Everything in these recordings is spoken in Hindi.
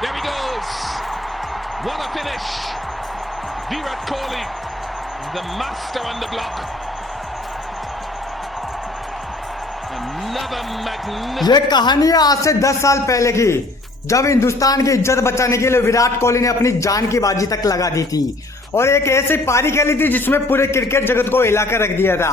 There he goes. What a finish. Virat Kohli, the master on the block. Another magnificent. ये कहानी है आज से 10 साल पहले की, जब हिंदुस्तान की इज्जत बचाने के लिए विराट कोहली ने अपनी जान की बाजी तक लगा दी थी और एक ऐसी पारी खेली थी जिसमें पूरे क्रिकेट जगत को हिलाकर रख दिया था।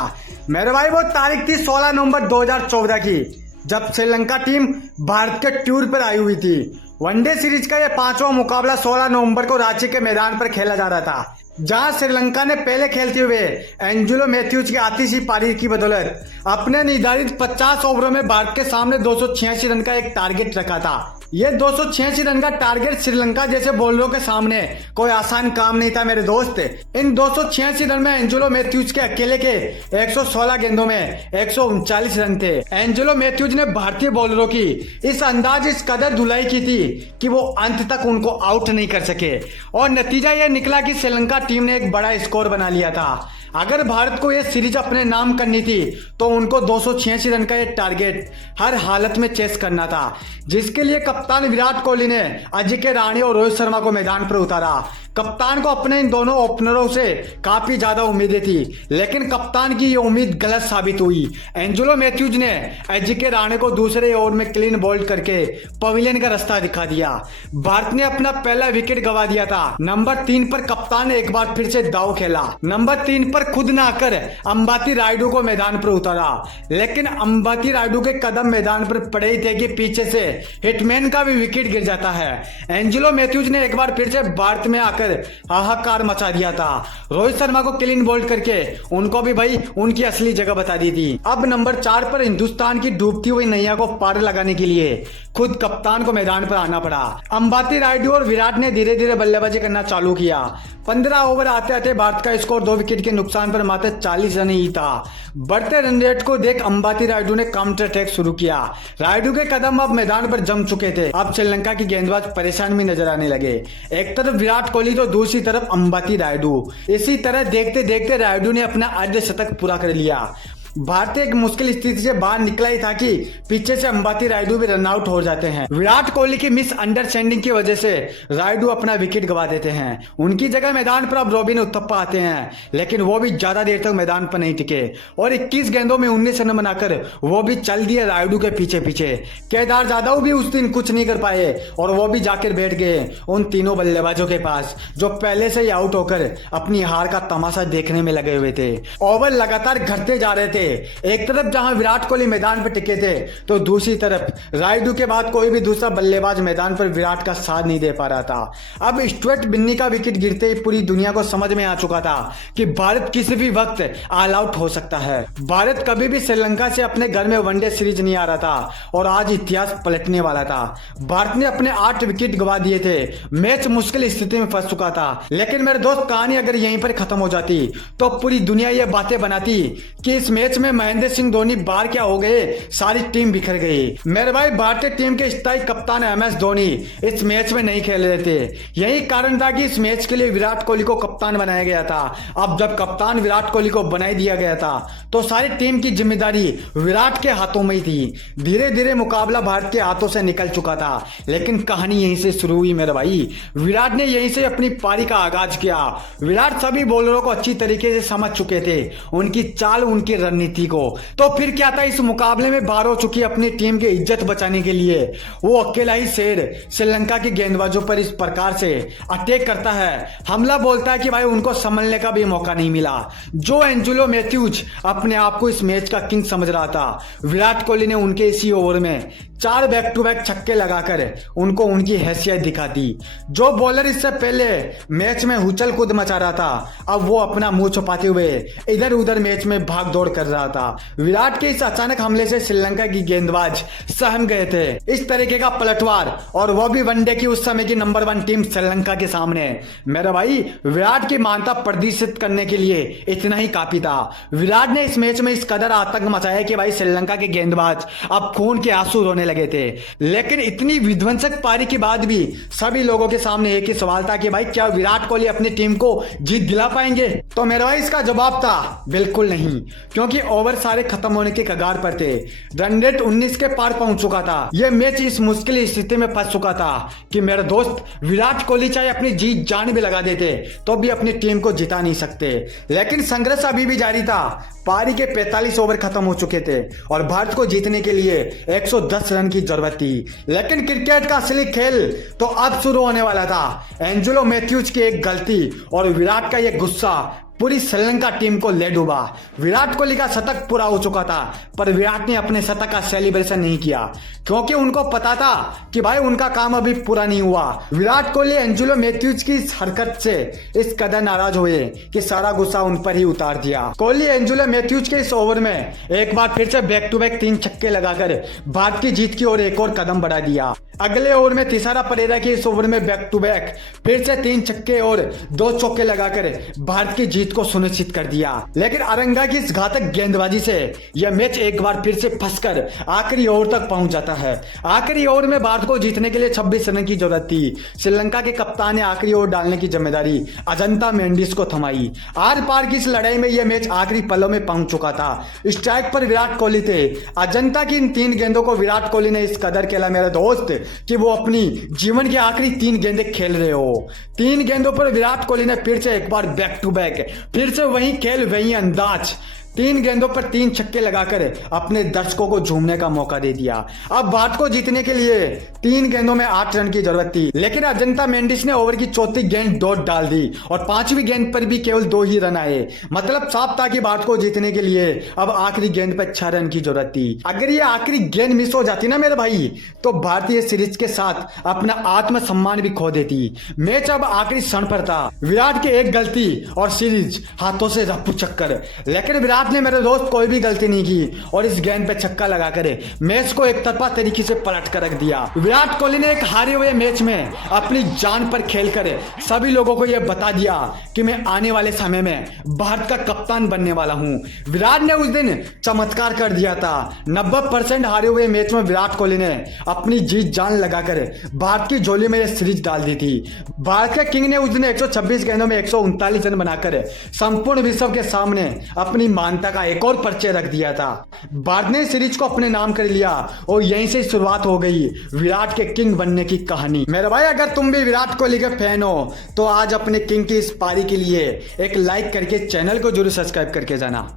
मेरे भाई वो तारीख थी 16 नवंबर 2014 की, जब श्रीलंका टीम भारत के टूर पर आई हुई थी। वनडे सीरीज का यह 5वां मुकाबला 16 नवंबर को रांची के मैदान पर खेला जा रहा था, जहां श्रीलंका ने पहले खेलते हुए एंजेलो मैथ्यूज की आतिशी पारी की बदौलत अपने निर्धारित 50 ओवरों में भारत के सामने 286 रन का एक टारगेट रखा था। ये 286 रन का टारगेट श्रीलंका जैसे बॉलरों के सामने कोई आसान काम नहीं था मेरे दोस्त। इन 286 रन में एंजेलो मैथ्यूज के अकेले के 116 गेंदों में 139 रन थे। एंजेलो मैथ्यूज ने भारतीय बॉलरों की इस अंदाज इस कदर धुलाई की थी कि वो अंत तक उनको आउट नहीं कर सके और नतीजा यह निकला कि श्रीलंका टीम ने एक बड़ा स्कोर बना लिया था। अगर भारत को यह सीरीज अपने नाम करनी थी तो उनको 286 रन का यह टारगेट हर हालत में चेस करना था, जिसके लिए कप्तान विराट कोहली ने अजिंक्य रहाणे और रोहित शर्मा को मैदान पर उतारा। कप्तान को अपने इन दोनों ओपनरों से काफी ज्यादा उम्मीदें थी, लेकिन कप्तान की ये उम्मीद गलत साबित हुई। एंजेलो मैथ्यूज ने अजिंक्य रहाणे को दूसरे ओवर में क्लीन बोल्ड करके पवेलियन का रास्ता दिखा दिया। भारत ने अपना पहला विकेट गंवा दिया था। नंबर 3 पर कप्तान ने एक बार फिर से दाव खेला। नंबर 3 पर खुद न आकर अंबाती रायडू को मैदान पर उतारा, लेकिन अंबाती रायडू के कदम मैदान पर पड़े ही थे कि पीछे से हिटमैन का भी विकेट गिर जाता है। एंजेलो मैथ्यूज ने एक बार फिर से भारत में आकर हाहाकार मचा दिया था। रोहित शर्मा को क्लीन बोल्ड करके उनको भी भाई उनकी असली जगह बता दी थी। अब नंबर 4 पर हिंदुस्तान की डूबती हुई नैया को पार लगाने के लिए खुद कप्तान को मैदान पर आना पड़ा। अंबाती रायडू और विराट ने धीरे धीरे बल्लेबाजी करना चालू किया। 15 ओवर आते आते भारत का स्कोर 2 विकेट के नुकसान पर मात्र 40 रन ही था। बढ़ते रन रेट को देख अंबाती रायडू ने काउंटर अटैक शुरू किया। रायडू के कदम अब मैदान पर जम चुके थे। अब श्रीलंका की गेंदबाज परेशान भी नजर आने लगे। एक तरफ विराट कोहली तो दूसरी तरफ अंबाती रायडू। इसी तरह देखते देखते रायडू ने अपना अर्धशतक पूरा कर लिया। भारत एक मुश्किल स्थिति से बाहर निकला ही था कि पीछे से अंबाती रायडू भी रन आउट हो जाते हैं। विराट कोहली की मिस अंडरस्टैंडिंग की वजह से रायडू अपना विकेट गंवा देते हैं। उनकी जगह मैदान पर अब रॉबिन उथप्पा आते हैं, लेकिन वो भी ज्यादा देर तक मैदान पर नहीं टिके और 21 गेंदों में 19 रन बनाकर वो भी चल दिए रायडू के पीछे पीछे। केदार जाधव भी उस दिन कुछ नहीं कर पाए और वो भी जाकर बैठ गए उन तीनों बल्लेबाजों के पास जो पहले से ही आउट होकर अपनी हार का तमाशा देखने में लगे हुए थे। ओवर लगातार घटते जा रहे थे। एक तरफ जहां विराट कोहली मैदान पर टिके थे तो दूसरी तरफ रायडू के बाद कोई भी दूसरा बल्लेबाज मैदान पर विराट का साथ नहीं दे पा रहा था। अब स्टुअर्ट बिन्नी का विकेट गिरते ही पूरी दुनिया को समझ में आ चुका था कि भारत किसी भी वक्त ऑल आउट हो सकता है। भारत कभी भी श्रीलंका से अपने घर में वनडे सीरीज नहीं आ रहा था और आज इतिहास पलटने वाला था। भारत ने अपने 8 विकेट गंवा दिए थे। मैच मुश्किल स्थिति में फंस चुका था, लेकिन मेरे दोस्त कहानी अगर यहीं पर खत्म हो जाती तो पूरी दुनिया ये बातें बनाती कि इस मैच में महेंद्र सिंह धोनी बाहर क्या हो गए, सारी टीम बिखर गई। मेरे भाई भारतीय टीम के स्थायी कप्तान MS धोनी इस मैच में नहीं खेल रहे थे। यही कारण था कि इस मैच के लिए विराट कोहली को कप्तान बनाया गया था। अब जब कप्तान विराट कोहली को बना दिया गया था तो सारी टीम की जिम्मेदारी विराट के हाथों में ही थी। धीरे धीरे मुकाबला भारत के हाथों से निकल चुका था, लेकिन कहानी यहीं से शुरू हुई मेरे भाई। विराट ने यहीं से अपनी पारी का आगाज किया। विराट सभी बॉलरों को अच्छी तरीके से समझ चुके थे, उनकी चाल, उनकी रणनीति को। तो फिर क्या था, इस मुकाबले में बाहर हो चुकी अपनी टीम की इज्जत बचाने के लिए वो अकेला ही शेर श्रीलंका के गेंदबाजों पर इस प्रकार से अटैक करता है, हमला बोलता है कि भाई उनको संभलने का भी मौका नहीं मिला। जो एंजेलो मैथ्यूज अपने आप को इस मैच का किंग समझ रहा था, विराट कोहली ने उनके इसी ओवर में 4 बैक टू बैक छक्के लगाकर उनको उनकी हैसियत दिखा दी। जो बॉलर इससे पहले मैच में हुचल कूद मचा रहा था, अब वो अपना मुंह छुपाते हुए इधर उधर मैच में भाग दौड़ कर रहा था। विराट के इस अचानक हमले से श्रीलंका की गेंदबाज सहम गए थे। इस तरीके का पलटवार, और वो भी वनडे की उस समय की नंबर 1 टीम श्रीलंका के सामने। मेरा भाई विराट की मानता प्रदर्शित करने के लिए इतना ही काफी था। विराट ने इस मैच में इस कदर आतंक मचाया कि भाई श्रीलंका के गेंदबाज अब खून के आंसू रोने होने लगे थे। लेकिन इतनी विध्वंसक पारी के बाद भी सभी लोगों के सामने एक ही सवाल था कि भाई क्या विराट कोहली अपनी टीम को जीत दिला पाएंगे? तो मेरा भाई इसका जवाब था बिल्कुल नहीं, क्योंकि ओवर सारे खत्म होने के कगार पर थे। रन रेट 19 के पार पहुंच चुका था। यह मैच इस मुश्किल स्थिति में फंस चुका था कि मेरे दोस्त विराट कोहली चाहे अपनी जीत जान भी लगा देते तो भी अपनी टीम को जिता नहीं सकते। लेकिन संघर्ष अभी भी जारी था। पारी के 45 ओवर खत्म हो चुके थे और भारत को जीतने के लिए 110 रन की जरूरत थी। लेकिन क्रिकेट का असली खेल तो अब शुरू होने वाला था। एंजेलो मैथ्यूज की एक गलती और विराट का यह गुस्सा पूरी श्रीलंका टीम को ले डूबा। विराट कोहली का शतक पूरा हो चुका था, पर विराट ने अपने शतक का सेलिब्रेशन नहीं किया, क्योंकि उनको पता था कि भाई उनका काम अभी पूरा नहीं हुआ। विराट कोहली एंजेलो मैथ्यूज की इस हरकत से इस कदर नाराज हुए कि सारा गुस्सा उन पर ही उतार दिया। कोहली एंजेलो मैथ्यूज के इस ओवर में एक बार फिर से बैक टू बैक 3 छक्के लगाकर भारत की जीत की ओर एक और कदम बढ़ा दिया। अगले ओवर में तीसरा परेरा के इस ओवर में बैक टू बैक फिर से 3 छक्के और 2 चौके लगाकर भारत की जीत को सुनिश्चित कर दिया। लेकिन अरंगा की इस घातक गेंदबाजी से यह मैच एक बार फिर से फंसकर आखिरी ओवर तक पहुंच जाता है। आखिरी ओवर में भारत को जीतने के लिए 26 रन की जरूरत थी। श्रीलंका के कप्तान ने आखिरी ओवर डालने की जिम्मेदारी अजंता मेंडिस को थमाई। आर पार की इस लड़ाई में यह मैच आखिरी पलों में पहुंच चुका था। स्ट्राइक पर विराट कोहली थे। अजंता की इन 3 गेंदों को विराट कोहली ने इस कदर खेला मेरे दोस्त कि वो अपनी जीवन की आखिरी 3 गेंदें खेल रहे हो। 3 गेंदों पर विराट कोहली ने फिर से एक बार बैक टू बैक, फिर से वही खेल वही अंदाज, 3 गेंदों पर 3 छक्के लगाकर अपने दर्शकों को झूमने का मौका दे दिया। अब भारत को जीतने के लिए 3 गेंदों में 8 रन की जरूरत थी, लेकिन अजंता मेंडिस ने ओवर की 4थी गेंद डॉट डाल दी और 5वीं गेंद पर भी केवल 2 ही रन आए। मतलब साफ था कि भारत को जीतने के लिए अब आखिरी गेंद पर 6 रन की जरूरत थी। अगर ये आखिरी गेंद मिस हो जाती ना मेरे भाई, तो भारतीय सीरीज के साथ अपना आत्मसम्मान भी खो देती। मैच अब आखिरी क्षण पर था। विराट की एक गलती और सीरीज हाथों से रफू चक्कर। लेकिन विराट ने मेरे दोस्त कोई भी गलती नहीं की और इस गेंद पे छक्का लगाकर मैच को एक तरफा तरीके से पलट कर रख दिया। विराट कोहली ने एक हारे हुए मैच में अपनी जान पर खेलकर सभी लोगों को यह बता दिया कि मैं आने वाले समय में भारत का कप्तान बनने वाला हूं। विराट ने उस दिन चमत्कार कर दिया था। 90% हारे हुए मैच में विराट कोहली ने अपनी जीत जान लगाकर भारत की झोली में यह सीरीज डाल दी थी। भारत के किंग ने उस दिन 126 गेंदों में 139 रन बनाकर संपूर्ण विश्व के सामने अपनी मान्यता का एक और परिचय रख दिया था। भारत ने सीरीज को अपने नाम कर लिया और यहीं से शुरुआत हो गई विराट के किंग बनने की कहानी। मेरे भाई अगर तुम भी विराट कोहली के फैन हो तो आज अपने किंग की इस पारी के लिए एक लाइक करके चैनल को जरूर सब्सक्राइब करके जाना।